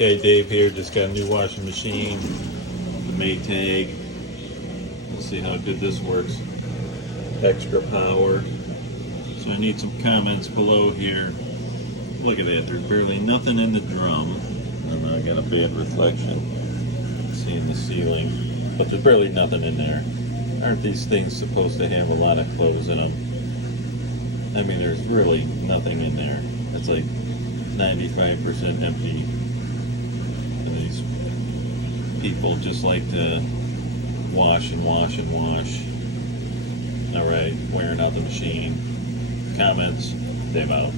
Okay, Dave here. Just got a new washing machine, the Maytag. Let's see how good this works. Extra power. So I need some comments below here. Look at that. There's barely nothing in the drum. And I got a bad reflection. Seeing the ceiling, but there's barely nothing in there. Aren't these things supposed to have a lot of clothes in them? I mean, there's really nothing in there. It's like 95% empty. These people just like to wash and wash and wash. All right, wearing out the machine. Comments, Dave out.